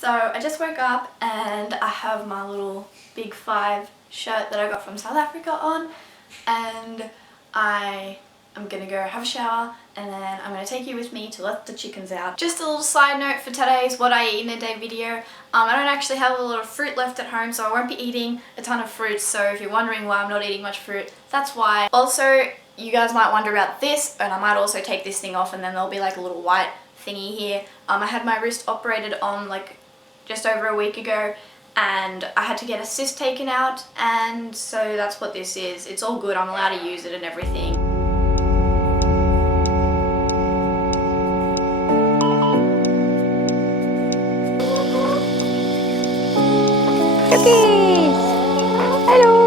So I just woke up and I have my little Big 5 shirt that I got from South Africa on, and I am gonna go have a shower and then I'm gonna take you with me to let the chickens out. Just a little side note for today's what I eat in a day video. I don't actually have a lot of fruit left at home, so I won't be eating a ton of fruit. So if you're wondering why I'm not eating much fruit, that's why. Also, you guys might wonder about this, and I might also take this thing off and then there'll be like a little white thingy here. I had my wrist operated on like just over a week ago, and I had to get a cyst taken out, and so that's what this is. It's all good, I'm allowed to use it and everything. Cookies! Hello!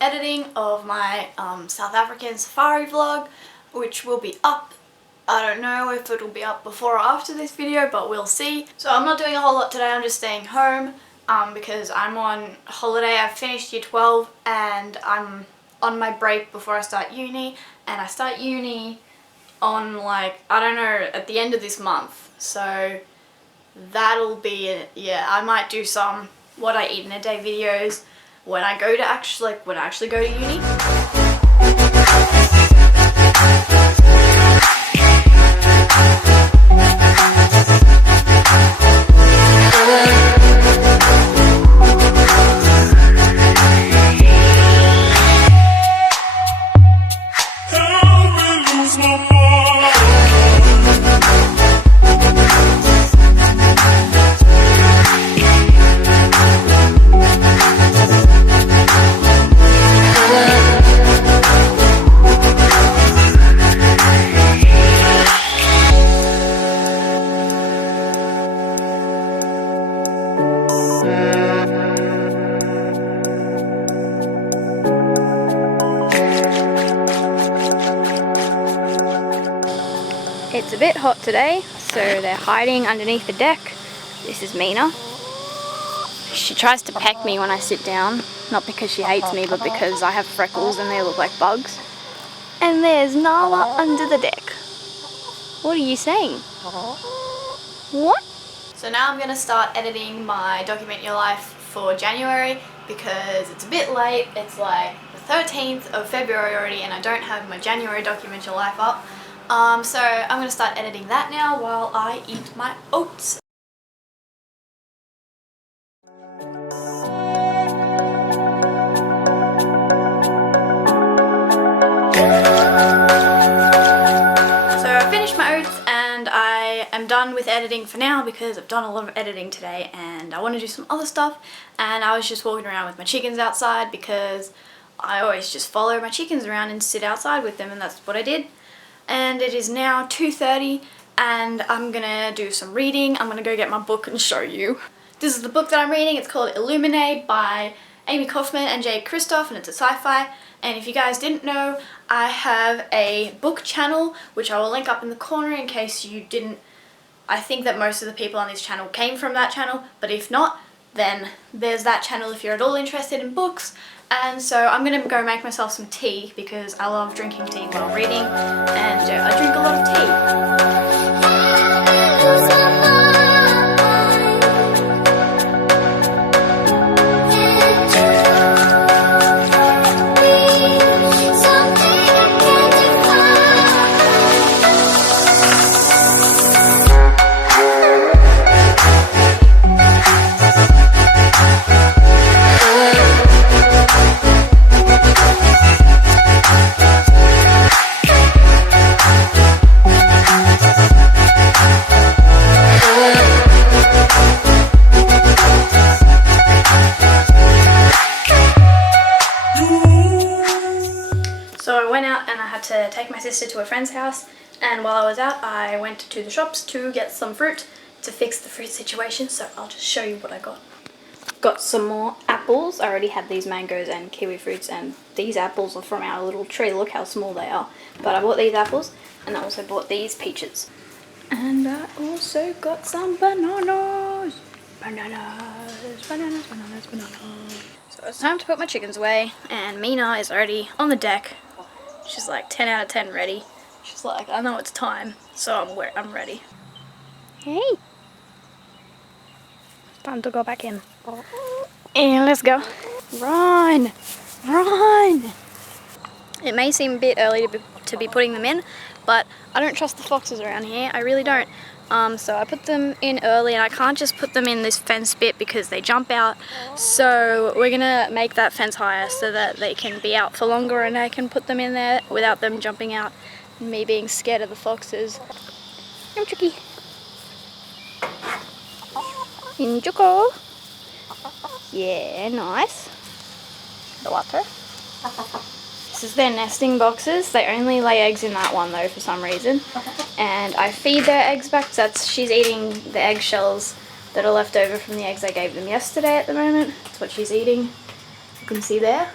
Editing of my South African safari vlog, which will be up. I don't know if it'll be up before or after this video, but we'll see. So I'm not doing a whole lot today, I'm just staying home because I'm on holiday. I've finished year 12 and I'm on my break before I start uni, and I start uni on like, I don't know, at the end of this month. So that'll be it. Yeah, I might do some what I eat in a day videos when I go to actually go to uni. It's a bit hot today, so they're hiding underneath the deck. This is Mina. She tries to peck me when I sit down, not because she hates me, but because I have freckles and they look like bugs. And there's Nala under the deck. What are you saying? What? So now I'm going to start editing my Document Your Life for January because it's a bit late. It's like the 13th of February already and I don't have my January Document Your Life up. So I'm going to start editing that now while I eat my oats. So I finished my oats and I am done with editing for now because I've done a lot of editing today and I want to do some other stuff, and I was just walking around with my chickens outside because I always just follow my chickens around and sit outside with them, and that's what I did. And it is now 2:30 and I'm gonna do some reading. I'm gonna go get my book and show you. This is the book that I'm reading. It's called Illuminate by Amy Kaufman and Jade Christoph, and it's a sci-fi. And if you guys didn't know, I have a book channel, which I will link up in the corner in case you didn't. I think that most of the people on this channel came from that channel, but if not, then there's that channel if you're at all interested in books. And so I'm going to go make myself some tea because I love drinking tea while reading, and I drink a lot of tea. To take my sister to a friend's house, and while I was out I went to the shops to get some fruit to fix the fruit situation, so I'll just show you what I got. Got some more apples. I already had these mangoes and kiwi fruits, and these apples are from our little tree. Look how small they are. But I bought these apples, and I also bought these peaches. And I also got some bananas. Bananas. So it's time to put my chickens away, and Mina is already on the deck. She's like 10 out of 10 ready. She's like, I know it's time, so I'm ready. Hey! It's time to go back in. And let's go. Run! Run! It may seem a bit early to be putting them in, but I don't trust the foxes around here. I really don't. So I put them in early, and I can't just put them in this fence bit because they jump out. So we're gonna make that fence higher so that they can be out for longer, and I can put them in there without them jumping out and me being scared of the foxes. I'm tricky. In Choco. Yeah, nice. The water. This is their nesting boxes. They only lay eggs in that one though for some reason. And I feed their eggs back. She's eating the eggshells that are left over from the eggs I gave them yesterday at the moment. That's what she's eating. You can see there.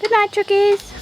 Good night, Chookies.